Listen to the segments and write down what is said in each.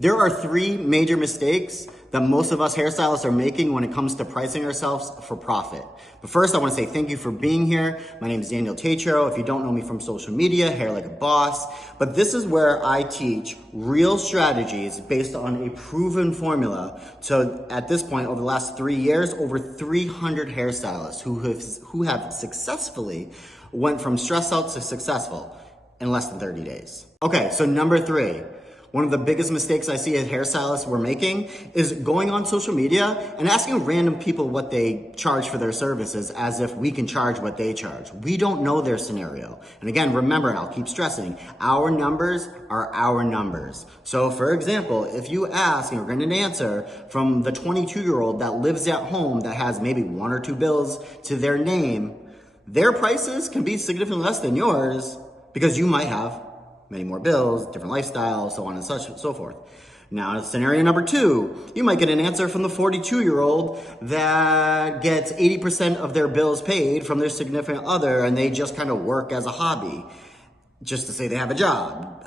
There are three major mistakes that most of us hairstylists are making when it comes to pricing ourselves for profit. But first, I want to say thank you for being here. My name is Daniel Tatro. If you don't know me from social media, Hair Like a Boss. But this is where I teach real strategies based on a proven formula. So at this point, over the last 3 years, over 300 hairstylists who have successfully went from stressed out to successful in less than 30 days. Okay, so number 3. One of the biggest mistakes I see hairstylists were making is going on social media and asking random people what they charge for their services as if we can charge what they charge. We don't know their scenario. And again, remember, I'll keep stressing, our numbers are our numbers. So for example, if you ask and you're going to answer from the 22-year-old that lives at home that has maybe 1 or 2 bills to their name, their prices can be significantly less than yours because you might have many more bills, different lifestyles, so on and so forth. Now, scenario number 2, you might get an answer from the 42-year-old that gets 80% of their bills paid from their significant other, and they just kind of work as a hobby, just to say they have a job.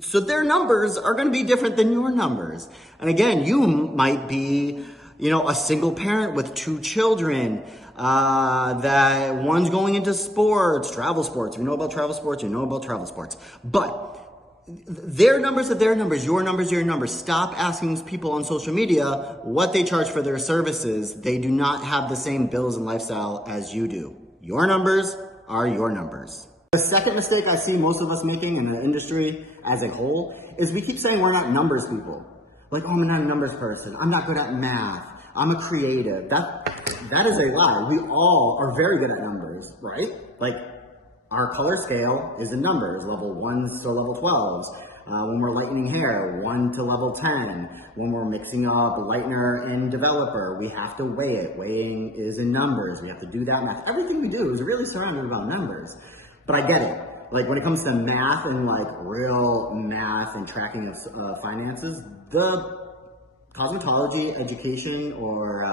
So their numbers are going to be different than your numbers. And again, you might be, a single parent with 2 children, that one's going into sports, travel sports. If you know about travel sports, you know about travel sports. But their numbers are their numbers, your numbers are your numbers. Stop asking people on social media what they charge for their services. They do not have the same bills and lifestyle as you do. Your numbers are your numbers. The second mistake I see most of us making in the industry as a whole is we keep saying we're not numbers people. Like, oh, I'm not a numbers person. I'm not good at math. I'm a creative. That is a lie. We all are very good at numbers, right? Like, our color scale is in numbers, level 1s to level 12s. When we're lightening hair, 1 to level 10. When we're mixing up lightener and developer, we have to weigh it. Weighing is in numbers. We have to do that math. Everything we do is really surrounded about numbers. But I get it. Like, when it comes to math and like real math and tracking of finances, the cosmetology education or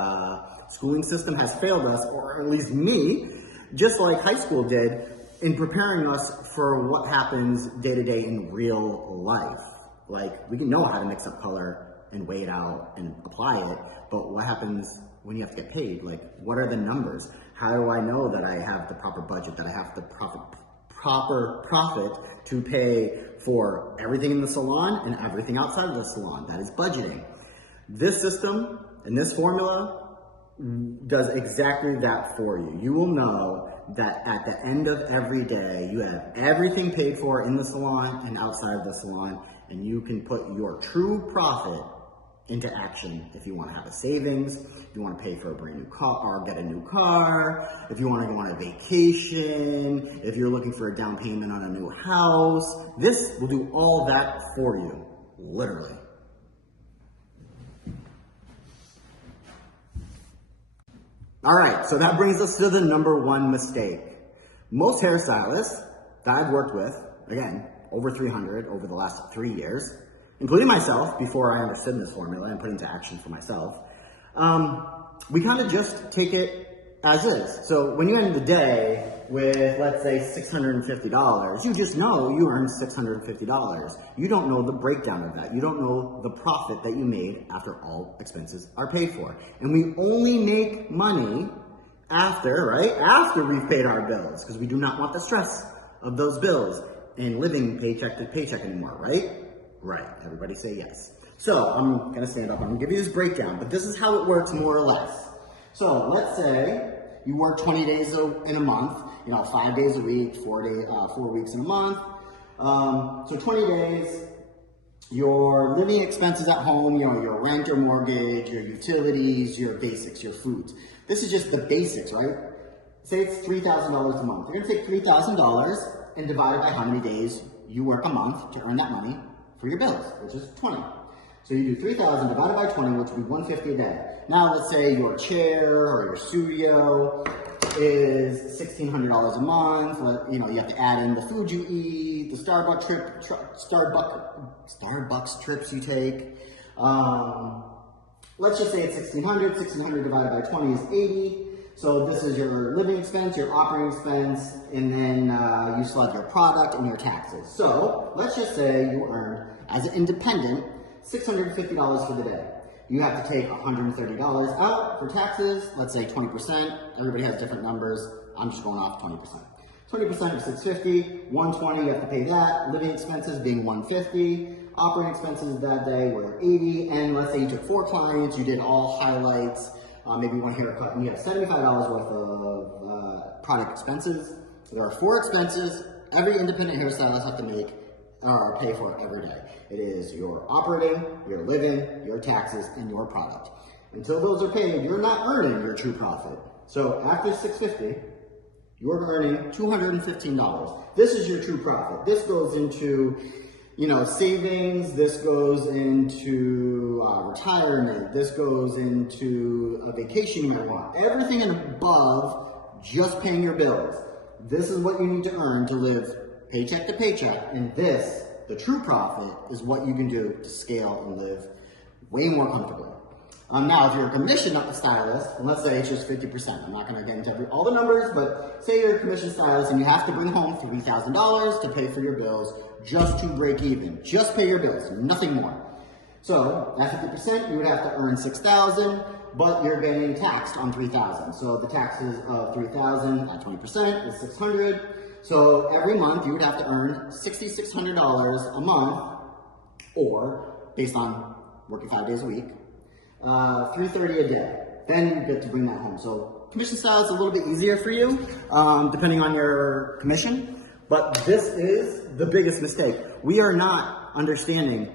schooling system has failed us, or at least me, just like high school did, in preparing us for what happens day to day in real life. Like, we can know how to mix up color and weigh it out and apply it, but what happens when you have to get paid? Like, what are the numbers? How do I know that I have the proper budget, that I have the proper profit to pay for everything in the salon and everything outside of the salon? That is budgeting. This system and this formula does exactly that for you. You will know that at the end of every day, you have everything paid for in the salon and outside of the salon, and you can put your true profit into action. If you want to have a savings, if you want to pay for a brand new car or get a new car, if you want to go on a vacation, if you're looking for a down payment on a new house, this will do all that for you, literally. All right, so that brings us to the number 1 mistake. Most hairstylists that I've worked with, again, over 300 over the last 3 years, including myself before I understood this formula and put into action for myself, we kind of just take it as is. So when you end the day with, let's say, $650, you just know you earned $650. You don't know the breakdown of that. You don't know the profit that you made after all expenses are paid for. And we only make money after, right? After we've paid our bills, because we do not want the stress of those bills and living paycheck to paycheck anymore, right? Right. Everybody say yes. So I'm going to stand up. I'm going to give you this breakdown, but this is how it works more or less. So let's say you work 20 days in a month, 5 days a week, 4 weeks in a month. So 20 days, your living expenses at home, your rent or mortgage, your utilities, your basics, your foods. This is just the basics, right? Say it's $3,000 a month. You're gonna take $3,000 and divide it by how many days you work a month to earn that money for your bills, which is 20. So you do 3,000 divided by 20, which would be $150 a day. Now let's say your chair or your studio is $1,600 a month. You have to add in the food you eat, the Starbucks trips you take. Let's just say it's $1,600. 1,600 divided by 20 is 80. So this is your living expense, your operating expense, and then you still have your product and your taxes. So let's just say you earned, as an independent, $650 for the day. You have to take $130 out for taxes, let's say 20%. Everybody has different numbers. I'm just going off 20%. 20% of 650, 120, you have to pay that. Living expenses being 150. Operating expenses that day were 80. And let's say you took 4 clients, you did all highlights, maybe one haircut, and you have $75 worth of product expenses. There are 4 expenses every independent hairstylist has to make or pay for every day. It is your operating, your living, your taxes, and your product. Until those are paid, you're not earning your true profit. So after $650, you're earning $215. This is your true profit. This goes into, savings. This goes into retirement. This goes into a vacation you might want. Everything and above just paying your bills. This is what you need to earn to live paycheck to paycheck, and this, the true profit, is what you can do to scale and live way more comfortably. Now, if you're a commission stylist, and let's say it's just 50%, I'm not going to get into all the numbers, but say you're a commission stylist and you have to bring home $3,000 to pay for your bills just to break even. Just pay your bills, nothing more. So at 50%, you would have to earn $6,000, but you're getting taxed on $3,000. So the taxes of $3,000 at 20% is $600. So every month you would have to earn $6,600 a month, or based on working 5 days a week, $330 a day. Then you get to bring that home. So commission style is a little bit easier for you, depending on your commission. But this is the biggest mistake. We are not understanding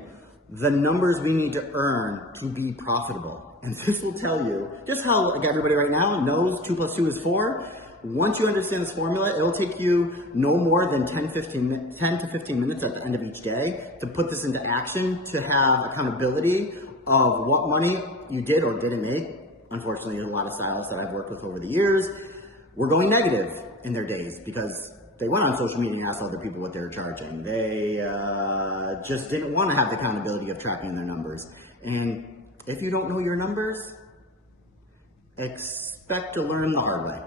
the numbers we need to earn to be profitable. And this will tell you just how, like, everybody right now knows 2 + 2 is 4. Once you understand this formula, it'll take you no more than 10 to 15 minutes at the end of each day to put this into action, to have accountability of what money you did or didn't make. Unfortunately, a lot of stylists that I've worked with over the years were going negative in their days because they went on social media and asked other people what they were charging. They just didn't want to have the accountability of tracking their numbers. And if you don't know your numbers, expect to learn the hard way.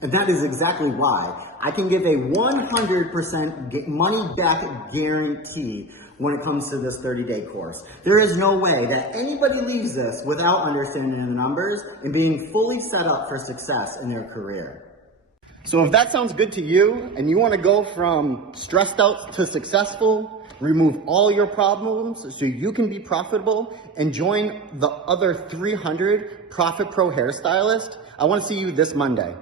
And that is exactly why I can give a 100% money back guarantee when it comes to this 30-day course. There is no way that anybody leaves this without understanding the numbers and being fully set up for success in their career. So if that sounds good to you and you want to go from stressed out to successful, remove all your problems so you can be profitable and join the other 300 Profit Pro hairstylists, I want to see you this Monday.